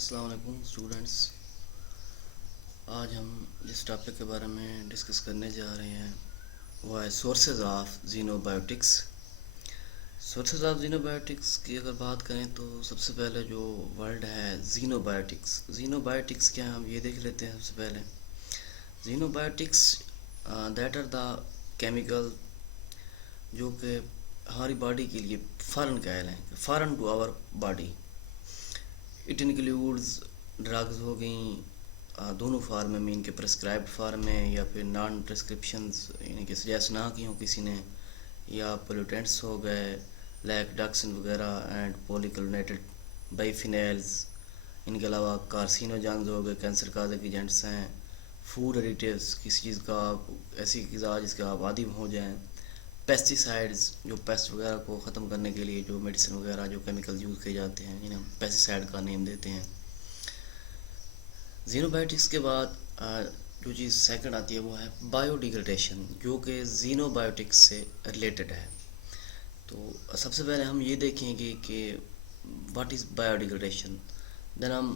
السلام علیکم اسٹوڈنٹس. آج ہم جس ٹاپک کے بارے میں ڈسکس کرنے جا رہے ہیں وہ ہے سورسز آف زینوبائیوٹکس. سورسز آف زینوبائیوٹکس کی اگر بات کریں تو سب سے پہلے جو ورڈ ہے زینوبائیوٹکس. زینوبائیوٹکس کیا ہیں ہم یہ دیکھ لیتے ہیں. سب سے پہلے xenobiotics that are the chemical جو کہ ہماری باڈی کے لیے فارن کہہ لیں, foreign to our body. It includes drugs ہو گئیں دونوں فارم میں, مین کے پرسکرائبڈ فارم میں یا پھر نان پرسکرپشنز یعنی کہ سجیسٹ نہ کی ہوں کسی نے, یا پولیوٹینٹس ہو گئے لیک ڈاکسن وغیرہ اینڈ پولیکلونیٹڈ بائی فینیلز. ان کے علاوہ کارسینوجنز ہو گئے, کینسر کازک ایجنٹس ہیں. فوڈ ایڈیٹیوز کسی چیز کا ایسی غذا جس کے آپ عادی ہو جائیں. پیسٹی جو پیسٹ وغیرہ کو ختم کرنے کے لیے جو میڈیسن وغیرہ جو کیمیکل یوز کیے جاتے ہیں جنہیں ہم پیسٹی کا نیم دیتے ہیں. زینوبائیوٹکس کے بعد جو چیز سیکنڈ آتی ہے وہ ہے بایو ڈیگریڈیشن, جو کہ زینوبائیوٹکس سے ریلیٹڈ ہے. تو سب سے پہلے ہم یہ دیکھیں گے کہ واٹ از بایو ڈیگریڈیشن, دین ہم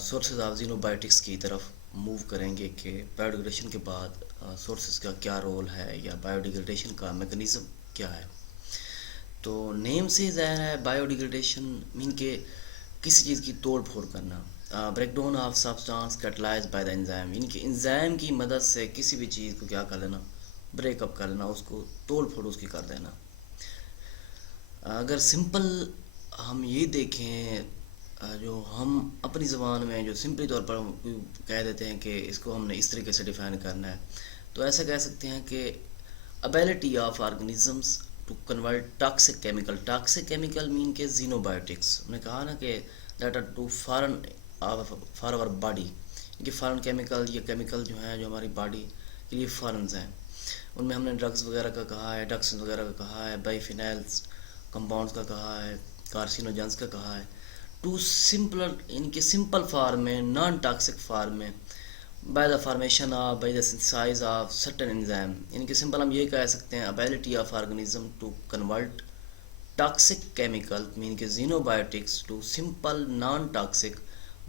سورسز آف زینوبائیوٹکس کی طرف موو کریں گے کہ بایو ڈیگریڈیشن کے بعد سورسز کا کیا رول ہے یا بایو ڈیگریڈیشن کا میکانزم کیا ہے. تو نیم سے ظاہر ہے بایو ڈیگریڈیشن مین کہ کسی چیز کی توڑ پھوڑ کرنا. Break down of substance catalyse by the enzyme, یعنی کہ انزائم کی مدد سے کسی بھی چیز کو کیا کر لینا, بریک اپ کر لینا, اس کو توڑ پھوڑ اس کی کر دینا. اگر سمپل ہم یہ دیکھیں جو ہم اپنی زبان میں جو سمپلی طور پر کہہ دیتے ہیں کہ اس کو ہم نے اس طریقے سے ڈیفائن کرنا ہے, تو ایسا کہہ سکتے ہیں کہ ability of organisms to convert toxic chemical. Toxic chemical mean کے زینوبائیوٹکس, ہم نے کہا نا کہ that are to foreign for our body, کہ فارن کیمیکل یہ کیمیکل جو ہیں جو ہماری باڈی کے لیے فارنز ہیں. ان میں ہم نے ڈرگز وغیرہ کا کہا ہے, ڈکسن وغیرہ کا کہا ہے, بائی فینائلز کمپاؤنڈس کا کہا ہے, کارسینوجنس کا کہا ہے. ٹو سمپلر ان کے سمپل فارم میں, نان ٹاکسک فارم میں, by the formation of by the synthesise of certain enzyme. یعنی کہ سمپل ہم یہ کہہ سکتے ہیں ability of organism to convert toxic chemical mean کے xenobiotics to simple non toxic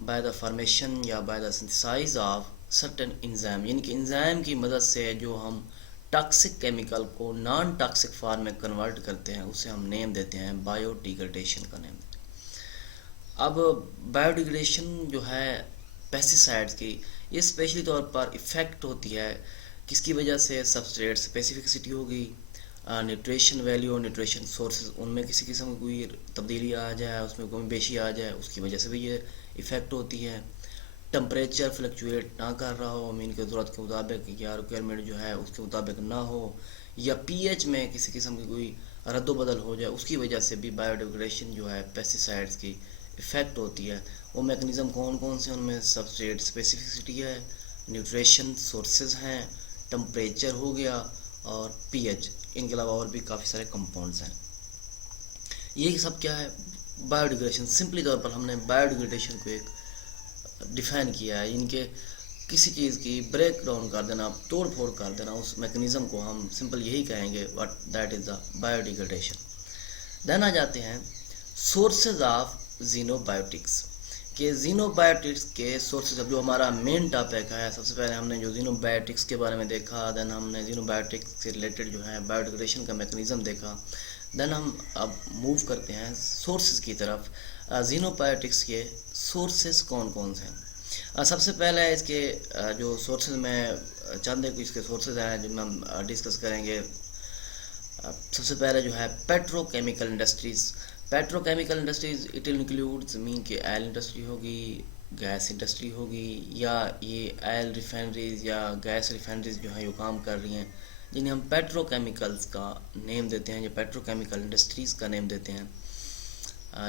by the formation یا by the synthesise of certain enzyme. یعنی کہ انزائم کی مدد سے جو ہم ٹاکسک کیمیکل کو نان ٹاکسک فارم میں کنورٹ کرتے ہیں اسے ہم نیم دیتے ہیں بایو ڈیگریڈیشن کا نیم. اب بایو ڈیگریڈیشن جو ہے پیسٹیسائڈز کی, یہ اسپیشلی طور پر افیکٹ ہوتی ہے کس کی وجہ سے, سبسٹریٹ اسپیسیفکسٹی ہوگی, نیوٹریشن ویلیو, نیوٹریشن سورسز ان میں کسی قسم کی کوئی تبدیلی آ جائے, اس میں کوئی بیشی آ جائے, اس کی وجہ سے بھی یہ افیکٹ ہوتی ہے. ٹمپریچر فلکچویٹ نہ کر رہا ہو, مین کی ضرورت کے مطابق یا ریکوائرمنٹ جو ہے اس کے مطابق نہ ہو, یا پی ایچ میں کسی قسم کی کوئی رد و بدل ہو جائے, اس کی وجہ سے بھی بایو ڈیگریڈیشن جو ہے پیسٹیسائڈز کی افیکٹ ہوتی ہے. وہ میکنزم کون کون سے, ان میں سبسٹریٹ اسپیسیفکسٹی ہے, نیوٹریشن سورسز ہیں, ٹمپریچر ہو گیا اور پی ایچ, ان کے علاوہ اور بھی کافی سارے کمپاؤنڈز ہیں. یہ سب کیا ہے بایو ڈیگریڈیشن. سمپلی طور پر ہم نے بایو ڈیگریڈیشن کو ایک ڈیفائن کیا ہے, ان کے کسی چیز کی بریک ڈاؤن کر دینا, توڑ پھوڑ کر دینا, اس میکنزم کو ہم سمپل یہی کہیں گے what that is the biodegradation. Then آ جاتے ہیں سورسز آف زینوبائیوٹکس کہ زینوبائیوٹکس کے سورسز. اب جو ہمارا مین ٹاپک ہے, سب سے پہلے ہم نے جو زینوبائیوٹکس کے بارے میں دیکھا, دین ہم نے زینوبائیوٹکس سے ریلیٹڈ جو ہے بایو ڈیگریڈیشن کا میکنزم دیکھا. دین ہم اب موو کرتے ہیں سورسز کی طرف. زینوبائیوٹکس کے سورسز کون کون سے ہیں؟ سب سے پہلے اس کے جو سورسز میں چند ایک اس کے سورسز ہیں جن میں ہم ڈسکس کریں گے. سب سے پہلے جو ہے petrochemical industries. Petrochemical industries it includes mean کہ آئل انڈسٹری ہوگی, گیس انڈسٹری ہوگی, یا یہ آئل ریفائنریز یا گیس ریفائنریز جو ہیں جو کام کر رہی ہیں, جنہیں ہم پیٹرو کیمیکلز کا نیم دیتے ہیں, یا پیٹرو کیمیکل انڈسٹریز کا نیم دیتے ہیں.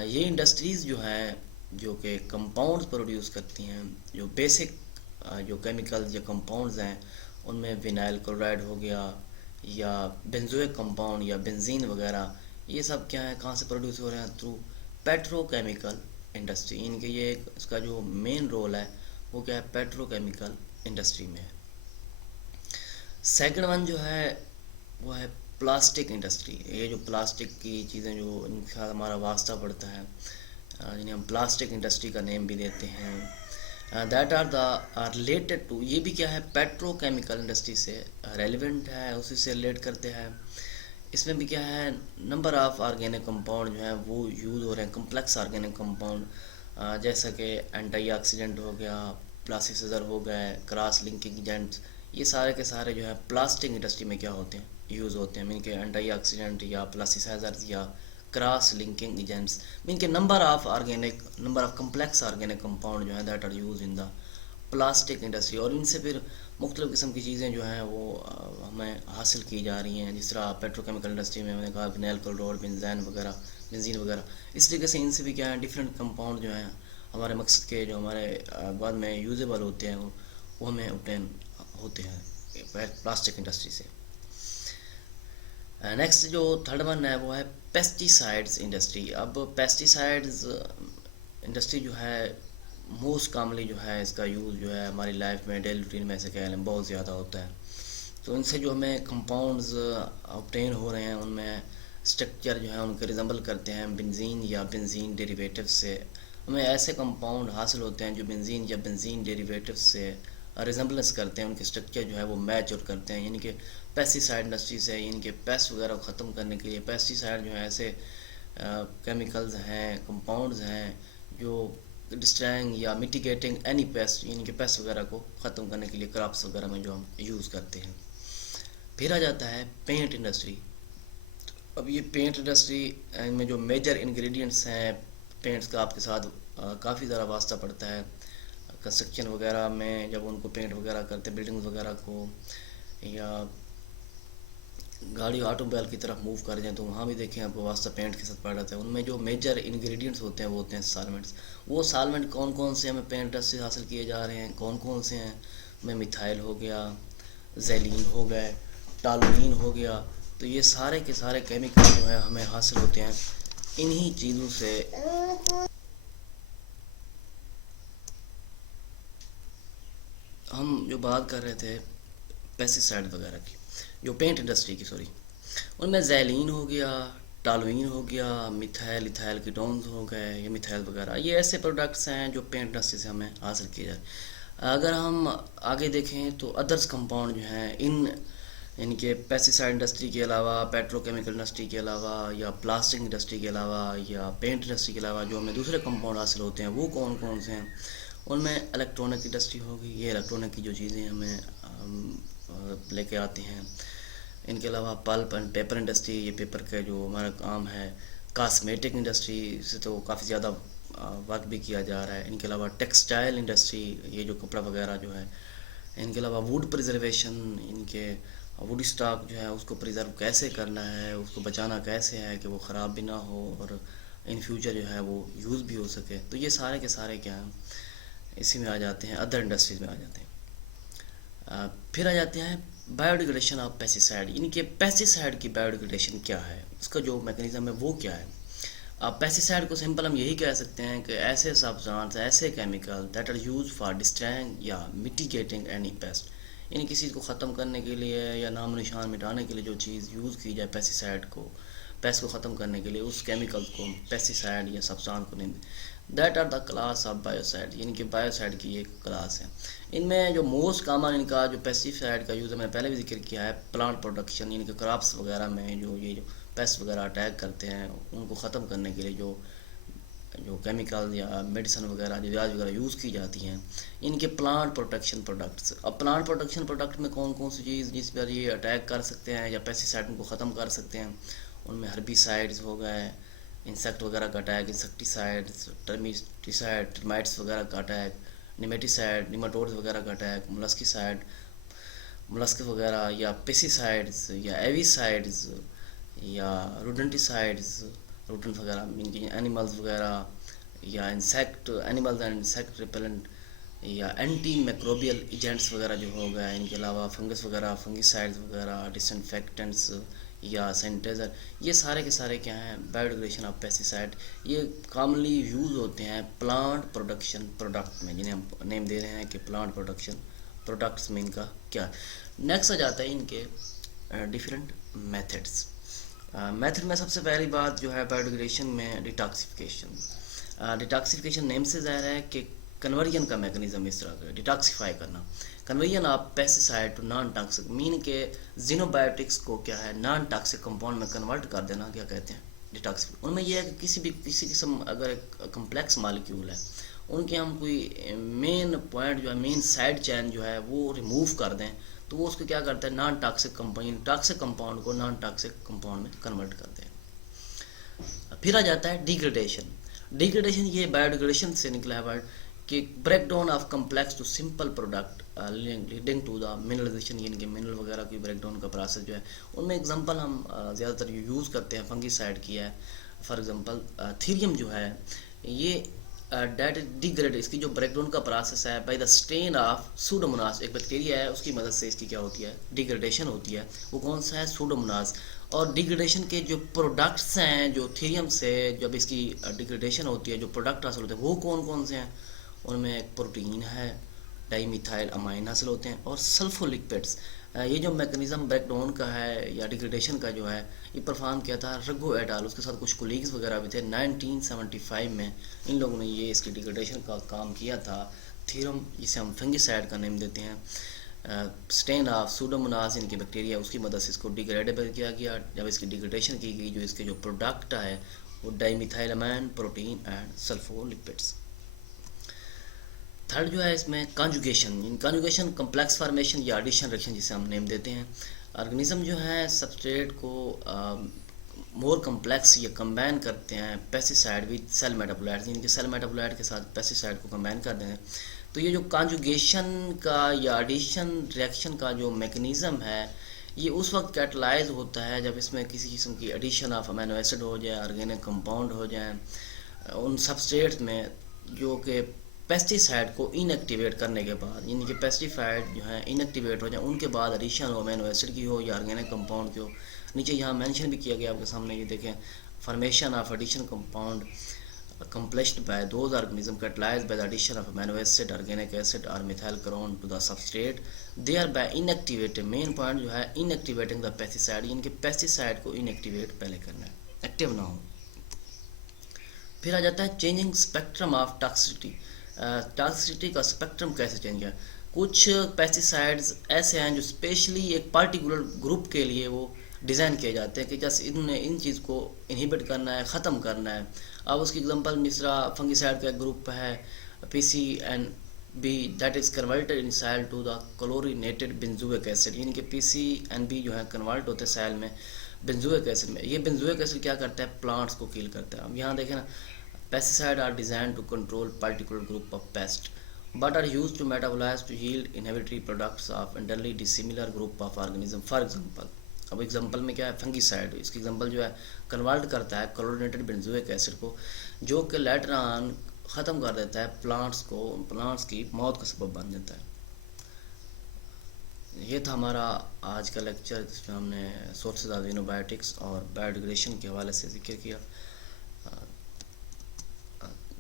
یہ انڈسٹریز جو ہیں جو کہ کمپاؤنڈز پروڈیوس کرتی ہیں, جو بیسک جو کیمیکلز یا کمپاؤنڈز ہیں ان میں وینائل کلورائڈ ہو گیا, یا بینزوئک کمپاؤنڈ یا بنزین وغیرہ, یہ سب کیا ہے کہاں سے پروڈیوس ہو رہے ہیں, تھرو پیٹرو کیمیکل انڈسٹری. ان کے یہ اس کا جو مین رول ہے وہ کیا ہے پیٹرو کیمیکل انڈسٹری میں. سیکنڈ ون جو ہے وہ ہے پلاسٹک انڈسٹری. یہ جو پلاسٹک کی چیزیں جو ان کے ساتھ ہمارا واسطہ پڑتا ہے, جنہیں ہم پلاسٹک انڈسٹری کا نیم بھی دیتے ہیں، that are the related to, یہ بھی کیا ہے پیٹرو کیمیکل انڈسٹری سے ریلیونٹ ہے، اسی سے ریلیٹ کرتے ہیں. اس میں بھی کیا ہے نمبر آف آرگینک کمپاؤنڈ جو ہیں وہ یوز ہو رہے ہیں، کمپلیکس آرگینک کمپاؤنڈ جیسا کہ اینٹی آکسیڈنٹ ہو گیا، پلاسٹیسائزر ہو گئے، کراس لنکنگ ایجنٹس، یہ سارے کے سارے جو ہے پلاسٹک انڈسٹری میں کیا ہوتے ہیں یوز ہوتے ہیں. مین کہ اینٹی آکسیڈنٹ یا پلاسٹیسائزر یا کراس لنکنگ ایجنٹس، مین کہ number of complex organic compound جو ہیں that are use in the plastic industry. اور ان سے پھر مختلف قسم کی چیزیں جو ہیں وہ ہمیں حاصل کی جا رہی ہیں، جس طرح پیٹرو کیمیکل انڈسٹری میں نے کہا وینیل کلورائڈ، بنزین وغیرہ. اس طریقے سے ان سے بھی کیا ہے ڈفرینٹ کمپاؤنڈ جو ہیں ہمارے مقصد کے جو ہمارے بعد میں یوزیبل ہوتے ہیں وہ ہمیں اوبٹین ہوتے ہیں پلاسٹک انڈسٹری سے. نیکسٹ جو تھرڈ ون ہے وہ ہے پیسٹی سائڈز انڈسٹری. اب پیسٹی سائڈز انڈسٹری جو ہے موسٹ کامنلی جو ہے اس کا یوز جو ہے ہماری لائف میں ڈیلی روٹین میں سے کہہ لیں بہت زیادہ ہوتا ہے. تو ان سے جو ہمیں کمپاؤنڈز آبٹین ہو رہے ہیں ان میں اسٹرکچر جو ہے ان کے ریزمبل کرتے ہیں بنزین یا بنزین ڈیریویٹو سے. ہمیں ایسے کمپاؤنڈ حاصل ہوتے ہیں جو بنزین یا بنزین ڈیریویٹو سے ریزمبلنس کرتے ہیں، ان کے اسٹرکچر جو ہے وہ میچ اور کرتے ہیں. یعنی کہ پیسٹی سائڈ انڈسٹری سے یعنی کہ پیسٹ وغیرہ کو ختم کرنے کے لیے پیسٹی سائڈ جو ہے ایسے کیمیکلز ہیں، کمپاؤنڈز ہیں جو ڈسٹرائنگ یا میٹیگیٹنگ اینی پیسٹ، یعنی کہ پیسٹ وغیرہ کو ختم کرنے کے لیے کراپس وغیرہ میں جو ہم یوز کرتے ہیں. پھر آ جاتا ہے پینٹ انڈسٹری. اب یہ پینٹ انڈسٹری میں جو میجر انگریڈینٹس ہیں پینٹس کا آپ کے ساتھ کافی زیادہ واسطہ پڑتا ہے. کنسٹرکشن وغیرہ میں جب ان کو پینٹ وغیرہ کرتے بلڈنگز وغیرہ کو یا گاڑی آٹو موبائل کی طرف موو کر جائیں تو وہاں بھی دیکھیں آپ کو واسطہ پینٹ کے ساتھ پڑ جاتا ہے. ان میں جو میجر انگریڈینٹس ہوتے ہیں وہ ہوتے ہیں سالمنٹس. وہ سالمنٹ کون کون سے ہمیں پینٹ سے حاصل کیے جا رہے ہیں، کون کون سے ہیں؟ میں میتھائل ہو گیا، زیلین ہو گئے، ٹالوین ہو گیا. تو یہ سارے کے سارے کیمیکل جو ہے ہمیں حاصل ہوتے ہیں انہی چیزوں سے. ہم جو بات کر رہے تھے پیسٹی سائڈ وغیرہ کی، جو پینٹ انڈسٹری کی ان میں زیلین ہو گیا، ٹالوین ہو گیا، ایتھائل کیٹونز ہو گئے یا میتھائل وغیرہ، یہ ایسے پروڈکٹس ہیں جو پینٹ انڈسٹری سے ہمیں حاصل کیے جائے. اگر ہم آگے دیکھیں تو ادرس کمپاؤنڈ جو ہیں یعنی کہ پیسٹی سائڈ انڈسٹری کے علاوہ، پیٹرو کیمیکل انڈسٹری کے علاوہ یا پلاسٹک انڈسٹری کے علاوہ یا پینٹ انڈسٹری کے علاوہ جو ہمیں دوسرے کمپاؤنڈ حاصل ہوتے ہیں وہ کون کون سے ہیں؟ ان میں الیکٹرانک انڈسٹری ہوگی، یہ الیکٹرانک کی جو چیزیں ہمیں لے کے آتے ہیں. ان کے علاوہ پلپ اینڈ پیپر انڈسٹری، یہ پیپر کا جو ہمارا کام ہے. کاسمیٹک انڈسٹری سے تو کافی زیادہ ورک بھی کیا جا رہا ہے. ان کے علاوہ ٹیکسٹائل انڈسٹری، یہ جو کپڑا وغیرہ جو ہے. ان کے علاوہ ووڈ پریزرویشن، ان کے ووڈ اسٹاک جو ہے اس کو پریزرو کیسے کرنا ہے، اس کو بچانا کیسے ہے کہ وہ خراب بھی نہ ہو اور ان فیوچر جو ہے وہ یوز بھی ہو سکے. تو یہ سارے کے سارے کیا ہیں اسی میں آ جاتے ہیں، ادر انڈسٹریز میں آ جاتے ہیں. پھر آ جاتے ہیں بایو ڈیگریڈیشن آف پیسٹی سائڈ، یعنی کہ پیسٹی سائڈ کی بایو ڈیگریڈیشن کیا ہے، اس کا جو میکانزم ہے وہ کیا ہے. پیسٹی سائڈ کو سمپل ہم یہی کہہ سکتے ہیں کہ ایسے سبسٹانس، ایسے chemical that are use for destroying یا میٹیگیٹنگ اینی پیسٹ، یعنی کسی چیز کو ختم کرنے کے لیے یا نام و نشان مٹانے کے لیے جو چیز یوز کی جائے پیسٹی سائڈ کو، پیسٹ کو ختم کرنے کے لیے اس کیمیکل کو پیسٹی سائڈ یا سبسٹانس کو نہیں. That are the class of biocide, یعنی کہ بایو سائڈ کی ایک کلاس ہے. ان میں جو موسٹ کامن ان کا جو پیسٹی سائڈ کا یوز ہے میں نے پہلے بھی ذکر کیا ہے پلانٹ پروڈکشن، یعنی کہ کراپس وغیرہ میں جو پیسٹ وغیرہ اٹیک کرتے ہیں ان کو ختم کرنے کے لیے جو کیمیکل یا میڈیسن وغیرہ جو علاج وغیرہ یوز کی جاتی ہیں ان کے پلانٹ پروٹیکشن پروڈکٹس. اب پلانٹ پروٹیکشن پروڈکٹ میں کون کون سی چیز جس پر یہ اٹیک کر سکتے ہیں یا پیسٹی سائڈ کو ختم کر سکتے ہیں؟ ان میں ہربی سائڈز ہو گئے، انسیکٹ وغیرہ کا اٹیک، انسیکٹیسائڈز، ٹرمائٹس وغیرہ کا اٹیک، نیمیٹیسائڈ، نیماٹوڈز وغیرہ کا اٹیک، ملسک وغیرہ یا پیسیسائڈز یا ایویسائڈز یا روڈنٹیسائڈز، روڈنٹ وغیرہ ان کی اینیملز وغیرہ یا اینیملز اینڈ انسیکٹ ریپیلنٹ یا اینٹی میکروبیل ایجنٹس وغیرہ جو ہو گئے. ان کے علاوہ فنگس وغیرہ، فنگیسائڈز وغیرہ، ڈس انفیکٹنٹس یا سینیٹائزر، یہ سارے کے سارے کیا ہیں بایو ڈیگریڈیشن آف پیسٹی سائڈ. یہ کامنلی یوز ہوتے ہیں پلانٹ پروڈکشن پروڈکٹ میں، جنہیں ہم نیم دے رہے ہیں کہ پلانٹ پروڈکشن پروڈکٹس میں ان کا کیا. نیکسٹ آ جاتا ہے ان کے ڈفرینٹ میتھڈس. میتھڈ میں سب سے پہلی بات جو ہے بایو ڈیگریڈیشن میں ڈیٹاکسیفیکیشن. ڈیٹاکسیفیکیشن نیم سے ظاہر ہے کہ کنورژن کا میکنزم اس طرح کا ڈیٹاکسیفائی کرنا. Conversion of pesticide to non toxic mean کہ زینوبائیوٹکس کو کیا ہے نان ٹاکسک کمپاؤنڈ میں کنورٹ کر دینا کیا کہتے ہیں ڈیٹاکسیفائی. ان میں یہ ہے کہ کسی قسم اگر ایک کمپلیکس مالیکیول ہے ان کے ہم کوئی مین پوائنٹ جو ہے مین سائڈ چین جو ہے وہ ریموو کر دیں تو وہ اس کو کیا کرتا ہے non toxic compound toxic compound کو نان ٹاکسک کمپاؤنڈ میں کنورٹ کر دیں. پھر آ جاتا ہے ڈیگریڈیشن. ڈیگریڈیشن یہ بایو ڈیگریڈیشن سے نکلا ہے ورڈ کہ break down of complex to simple product leading to the mineralisation یعنی کہ منرل وغیرہ کی بریک ڈاؤن کا پروسیس جو ہے. ان میں اگزامپل ہم زیادہ تر یوز کرتے ہیں فنگی سائڈ کی ہے. فار ایگزامپل تھیریم جو ہے یہ ڈیٹ ڈیگریڈ اس کی جو بریک ڈاؤن کا پروسیس ہے بائی دا اسٹین آف سوڈوموناس ایک بیکٹیریا ہے اس کی مدد سے اس کی کیا ہوتی ہے ڈیگریڈیشن ہوتی ہے. وہ کون سا ہے سوڈوموناس. اور ڈیگریڈیشن کے جو پروڈکٹس ہیں جو تھیریم سے جب اس کی ڈیگریڈیشن ہوتی ہے جو پروڈکٹ حاصل ہوتے ہیں وہ کون کون سے ہیں. ان میں ایک پروٹین ہے ڈائی میتھائل امائن حاصل ہوتے ہیں اور سلفولپڈس. یہ جو میکنزم بریک ڈاؤن کا ہے یا ڈیگریڈیشن کا جو ہے یہ پرفارم کیا تھا رگو ایٹ اس کے ساتھ کچھ کولیگز وغیرہ بھی تھے 1975 میں. ان لوگوں نے یہ اس کی ڈیگریڈیشن کا کام کیا تھا. تھیرم جسے ہم فنگی سائڈ کا نیم دیتے ہیں اسٹین آف سوڈوموناس ان کی بیکٹیریا اس کی مدد سے اس کو ڈیگریڈیبل کیا گیا. جب اس کی ڈیگریڈیشن کی گئی جو اس کے جو پروڈکٹ ہے وہ ڈائی میتھائل امائن پروٹین اینڈ سلفولپڈس. تھرڈ جو ہے اس میں کانجوگیشن. کانجوگیشن کمپلیکس فارمیشن یا ایڈیشن ریئیکشن جسے ہم نیم دیتے ہیں. آرگنیزم جو ہے سبسٹریٹ کو مور کمپلیکس یا کمبائن کرتے ہیں پیسٹیسائڈ ود سیل میٹابولائٹ یعنی کہ سیل میٹابولائٹ کے ساتھ پیسٹیسائڈ کو کمبائن کر دیں. تو یہ جو کانجوگیشن کا یا ایڈیشن ریئیکشن کا جو میکنزم ہے یہ اس وقت کیٹلائز ہوتا ہے جب اس میں کسی قسم کی ایڈیشن آف امینو ایسڈ ہو جائے آرگینک کمپاؤنڈ ہو جائیں ان سبسٹریٹ میں جو کہ پیسٹیسائڈ کو ان ایکٹیویٹ کرنے کے بعد یعنی کہ پیسٹیسائڈ جو ہے ان ایکٹیویٹ ہو جائیں ان کے بعد ایڈیشن ہو امینو ایسڈ کی ہو یا آرگینک کمپاؤنڈ کی ہو. نیچے یہاں مینشن بھی کیا گیا آپ کے سامنے یہ دیکھیں formation of addition compound accomplished by those organisms catalyzed by the addition of amino acid organic acid or methylquinone to the substrate thereby inactivating main point جو ہے inactivating the pesticide یعنی کہ pesticide کو inactivate پہلے کرنا ہے active نہ ہو. پھر آ جاتا ہے changing spectrum of toxicity. Toxicity کا اسپیکٹرم کیسے چینج ہے. کچھ پیسٹیسائڈز ایسے ہیں جو اسپیشلی ایک پارٹیکولر گروپ کے لیے وہ ڈیزائن کیے جاتے ہیں کہ جیسے انہوں نے ان چیز کو انہیبٹ کرنا ہے ختم کرنا ہے. اب اس کی اگزامپل مصرا فنگی سائڈ کا ایک گروپ ہے P C N B that is converted in soil to the کلورینیٹڈ بنزوئک acid یعنی کہ پی سی این بی جو ہے کنورٹ ہوتے ہیں سائل میں بنزوئک ایسڈ میں. یہ بنزوئک ایسڈ کیا کرتا ہے پلانٹس کو کل کرتا ہے. اب یہاں دیکھیں نا pesticide are design to control particular group of pest but are used to metabolize to yield inhibitory products of entirely dissimilar group of organism. For example اب ایگزامپل میں کیا ہے فنگی سائڈ اس کی ایگزامپل جو ہے کنورٹ کرتا ہے کلورینیٹڈ بنزوئک acid کو جو کہ لیٹر آن ختم کر دیتا ہے پلانٹس کو پلانٹس کی موت کا سبب بن جاتا ہے. یہ تھا ہمارا آج کا لیکچر جس میں ہم نے سورسز آف زینوبائیوٹکس اور بایو ڈیگریڈیشن کے حوالے سے ذکر کیا.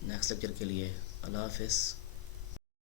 نیکسٹ لیکچر کے لیے اللہ حافظ.